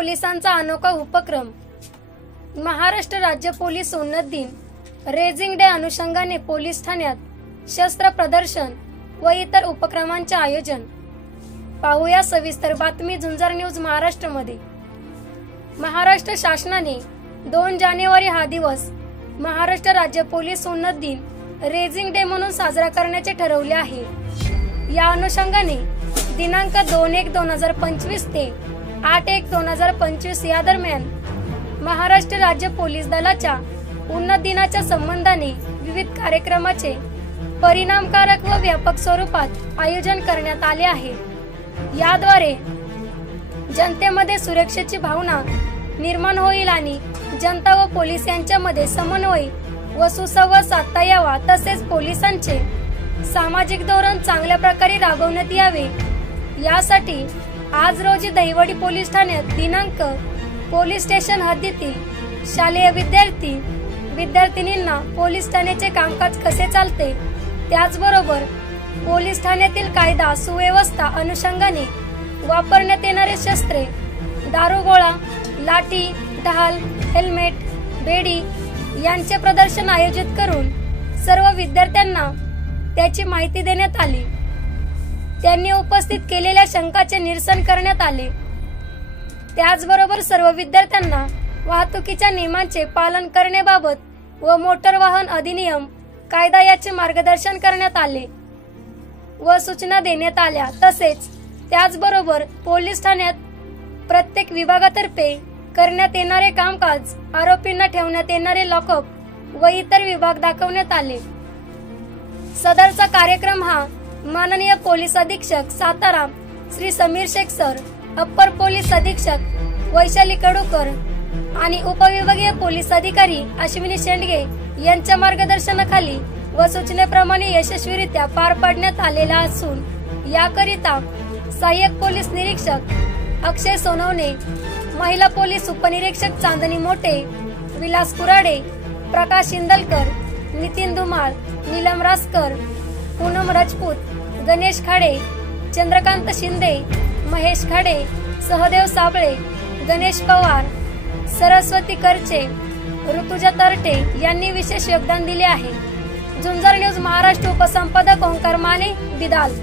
पोलिसांचा अनोखा उपक्रम। महाराष्ट्र राज्य पोलीस उन्नत दिन रेझिंग डे अनुषंगाने पोलीस ठाण्यात शस्त्र प्रदर्शन व इतर उपक्रमांचे आयोजन। पाहूया सविस्तर बातमी झुंजार न्यूज महाराष्ट्र मध्ये। महाराष्ट्र शासनाने 2 जानेवारी हा दिवस महाराष्ट्र राज्य पोलीस उन्नत दिन रेझिंग डे म्हणून साजरा करण्याचे ठरवले आहे। या अनुषंगाने दिनांक 2/1/2025 ते 8/1/2025 या दरम्यान महाराष्ट्र राज्य पोलीस दलाच्या उन्नत दिनाच्या संबंधाने विविध कार्यक्रमाचे परिणामकारक व व्यापक स्वरूपात आयोजन करण्यात आले आहे। याद्वारे जनतेमध्ये सुरक्षेची भावना निर्माण होईल आणि जनता व पोलीस यांच्यामध्ये समन्वय व सुसंवाद साधता यावा, तसेच पोलिसांचे सामाजिक धोरण चांगल्या प्रकारे राबवण्यात यावे यासाठी आज रोजी दहिवडी पोलीस ठाण्यात दिनांक पोलीस स्टेशन हद्दीतील शालेय विद्यार्थिनींना पोलीस ठाण्याचे कामकाज कसे चालते, त्याचबरोबर पोलीस ठाण्यातील कायदा सुव्यवस्था अनुषंगाने वापरण्यात येणारे शस्त्रे, दारुगोळा, लाठी, ढाल, हेल्मेट, बेडी यांचे प्रदर्शन आयोजित करून सर्व विद्यार्थ्यांना त्याची माहिती देण्यात आली। त्यांनी उपस्थित केलेल्या शंकाचे निरसन करण्यात आले। त्याचबरोबर सर्व विद्यार्थ्यांना वाहतुकीच्या नियमांचे पालन करण्याबाबत व मोटार वाहन अधिनियम कायदा याचे मार्गदर्शन करण्यात आले व सूचना देण्यात आल्या। तसेच त्याचबरोबर पोलीस ठाण्यात प्रत्येक विभागातर्फे करण्यात येणारे कामकाज, आरोपींना ठेवण्यात येणारे लॉकअप व इतर विभाग दाखवण्यात आले। सदरचा कार्यक्रम हा माननीय पोलीस अधीक्षक Satara Shri Sameer Shaikh sir, upper police अधीक्षक वैशाली कडूकर आणि उपविभागीय पोलीस अधिकारी अश्विनी शेंडगे यांच्या मार्गदर्शनाखाली व सूचनेप्रमाणे यशस्वीरित्या पार पाडण्यात आलेला असून याकरिता सहाय्यक पोलीस निरीक्षक अक्षय सोनवणे, महिला पोलीस उपनिरीक्षक चांदनी मोटे, विलास कुराडे, प्रकाश इंदलकर, नितीन धुमाळ, नीलम रासकर, पूनम राजपूत, गणेश खाडे, चंद्रकांत शिंदे, महेश खाडे, सहदेव साबळे, गणेश पवार, सरस्वती करचे, ऋतुजा तरटे यांनी विशेष योगदान दिले आहे। झुंजार न्यूज महाराष्ट्र उपसंपादक ओंकार माने, बिदाल।